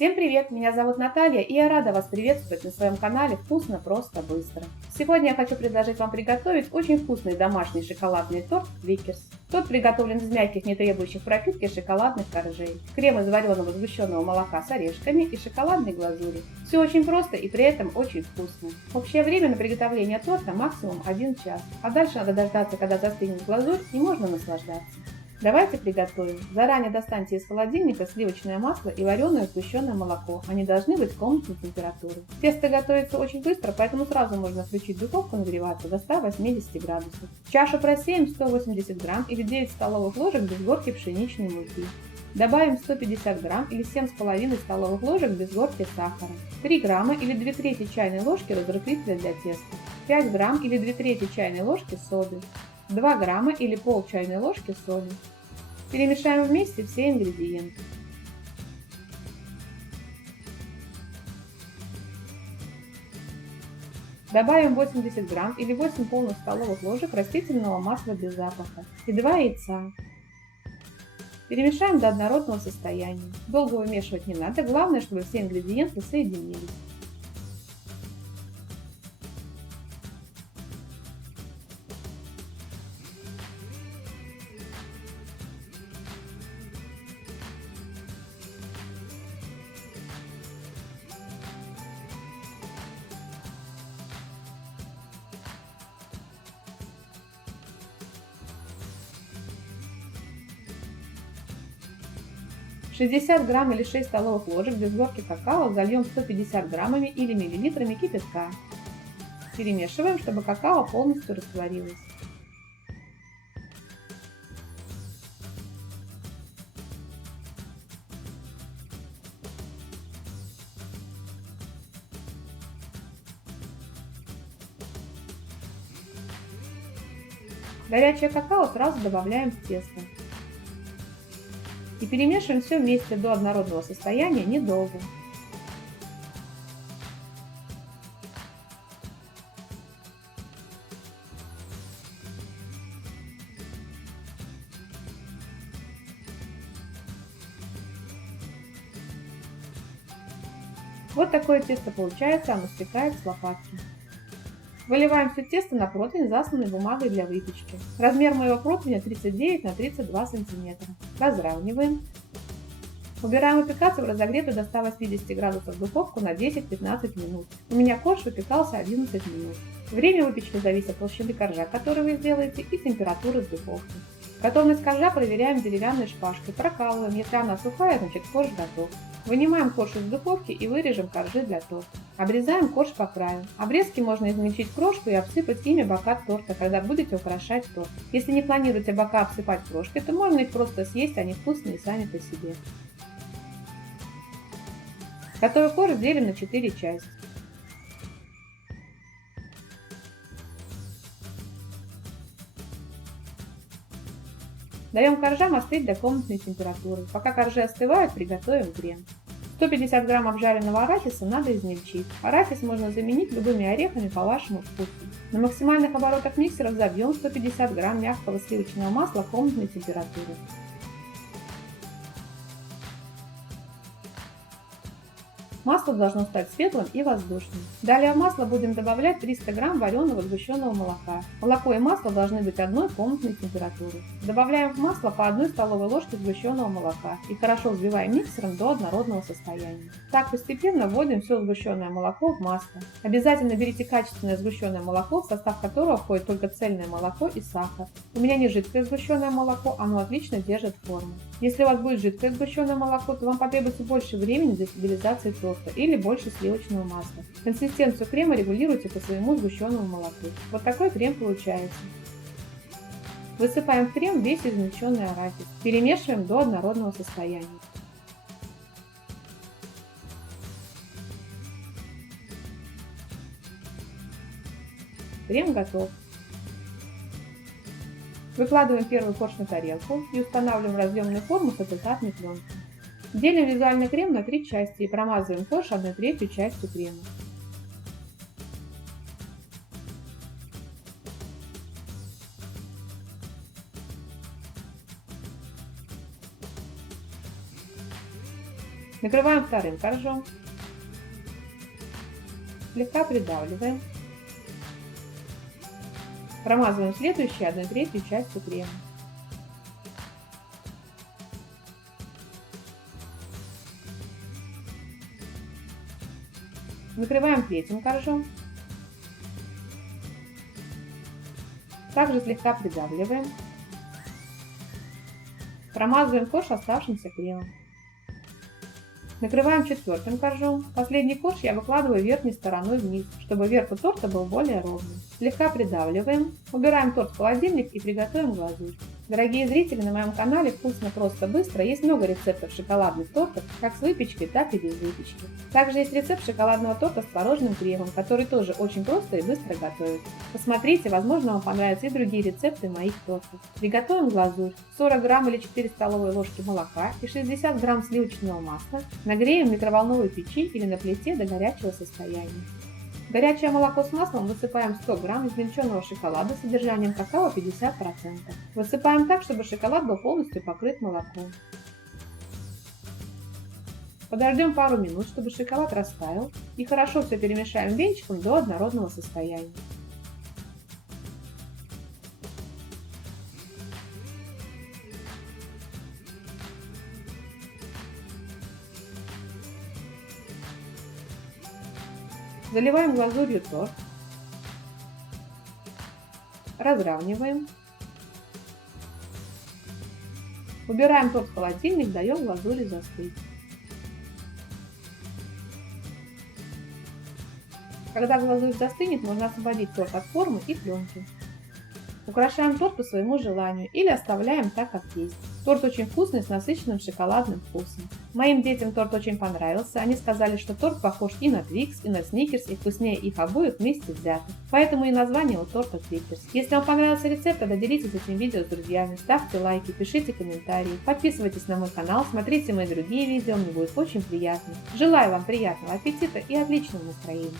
Всем привет! Меня зовут Наталья, и я рада вас приветствовать на своем канале «Вкусно, просто, быстро». Сегодня я хочу предложить вам приготовить очень вкусный домашний шоколадный торт «Квикерс». Торт приготовлен из мягких, не требующих пропитки шоколадных коржей, крем из вареного сгущенного молока с орешками и шоколадной глазури. Все очень просто и при этом очень вкусно. Общее время на приготовление торта максимум 1 час, а дальше надо дождаться, когда застынет глазурь, и можно наслаждаться. Давайте приготовим. Заранее достаньте из холодильника сливочное масло и вареное сгущенное молоко. Они должны быть комнатной температуры. Тесто готовится очень быстро, поэтому сразу можно включить духовку нагреваться до 180 градусов. В чашу просеем 180 грамм или 9 столовых ложек без горки пшеничной муки. Добавим 150 грамм или 7,5 столовых ложек без горки сахара, 3 грамма или 2/3 чайной ложки разрыхлителя для теста, 5 грамм или 2/3 чайной ложки соды, 2 грамма или пол чайной ложки соли. Перемешаем вместе все ингредиенты. Добавим 80 грамм или 8 полных столовых ложек растительного масла без запаха и 2 яйца. Перемешаем до однородного состояния. Долго вымешивать не надо, главное, чтобы все ингредиенты соединились. В 60 грамм или 6 столовых ложек без горки какао зальем 150 граммами или миллилитрами кипятка. Перемешиваем, чтобы какао полностью растворилось. Горячее какао сразу добавляем в тесто. И перемешиваем все вместе до однородного состояния недолго. Вот такое тесто получается, оно стекает с лопатки. Выливаем все тесто на противень, засланный бумагой для выпечки. Размер моего противня 39 на 32 см. Разравниваем. Убираем выпекаться в разогретую до 180 градусов духовку на 10-15 минут. У меня корж выпекался 11 минут. Время выпечки зависит от толщины коржа, который вы сделаете, и температуры духовки. Готовность коржа проверяем деревянной шпажкой, прокалываем. Если она сухая, значит корж готов. Вынимаем корж из духовки и вырежем коржи для торта. Обрезаем корж по краю. Обрезки можно измельчить крошку и обсыпать ими бока торта, когда будете украшать торт. Если не планируете бока обсыпать крошкой, то можно их просто съесть, они вкусные сами по себе. Готовый корж делим на 4 части. Даем коржам остыть до комнатной температуры. Пока коржи остывают, приготовим крем. 150 грамм обжаренного арахиса надо измельчить. Арахис можно заменить любыми орехами по вашему вкусу. На максимальных оборотах миксера взобьем 150 грамм мягкого сливочного масла комнатной температуры. Масло должно стать светлым и воздушным. Далее в масло будем добавлять 300 грамм вареного сгущенного молока. Молоко и масло должны быть одной комнатной температуры. Добавляем в масло по 1 столовой ложке сгущенного молока и хорошо взбиваем миксером до однородного состояния. Так постепенно вводим все сгущенное молоко в масло. Обязательно берите качественное сгущенное молоко, в состав которого входит только цельное молоко и сахар. У меня не жидкое сгущенное молоко, оно отлично держит форму. Если у вас будет жидкое сгущенное молоко, то вам потребуется больше времени для стабилизации торта или больше сливочного масла. Консистенцию крема регулируйте по своему сгущенному молоку. Вот такой крем получается. Высыпаем в крем весь измельченный арахис. Перемешиваем до однородного состояния. Крем готов. Выкладываем первый корж на тарелку и устанавливаем разъемную форму с однотипной пленкой. Делим визуальный крем на 3 части и промазываем корж 1/3 частью крема. Накрываем вторым коржом. Слегка придавливаем. Промазываем следующую 1/3 частью крема. Накрываем третьим коржом. Также слегка придавливаем. Промазываем корж оставшимся кремом. Накрываем четвертым коржом. Последний корж я выкладываю верхней стороной вниз, чтобы верх у торта был более ровным. Слегка придавливаем. Убираем торт в холодильник и приготовим глазурь. Дорогие зрители, на моем канале «Вкусно, просто, быстро» есть много рецептов шоколадных тортов, как с выпечкой, так и без выпечки. Также есть рецепт шоколадного торта с творожным кремом, который тоже очень просто и быстро готовить. Посмотрите, возможно, вам понравятся и другие рецепты моих тортов. Приготовим глазурь. 40 грамм или 4 столовые ложки молока и 60 грамм сливочного масла нагреем в микроволновой печи или на плите до горячего состояния. В горячее молоко с маслом высыпаем 100 грамм измельченного шоколада с содержанием какао 50%. Высыпаем так, чтобы шоколад был полностью покрыт молоком. Подождем пару минут, чтобы шоколад растаял, и хорошо все перемешаем венчиком до однородного состояния. Заливаем глазурью торт, разравниваем, убираем торт в холодильник, даем глазури застыть. Когда глазурь застынет, можно освободить торт от формы и пленки. Украшаем торт по своему желанию или оставляем так, как есть. Торт очень вкусный, с насыщенным шоколадным вкусом. Моим детям торт очень понравился. Они сказали, что торт похож и на Твикс, и на Сникерс, и вкуснее их обоих вместе взятых. Поэтому и название у торта Твикерс. Если вам понравился рецепт, тогда делитесь этим видео с друзьями, ставьте лайки, пишите комментарии, подписывайтесь на мой канал, смотрите мои другие видео, мне будет очень приятно. Желаю вам приятного аппетита и отличного настроения.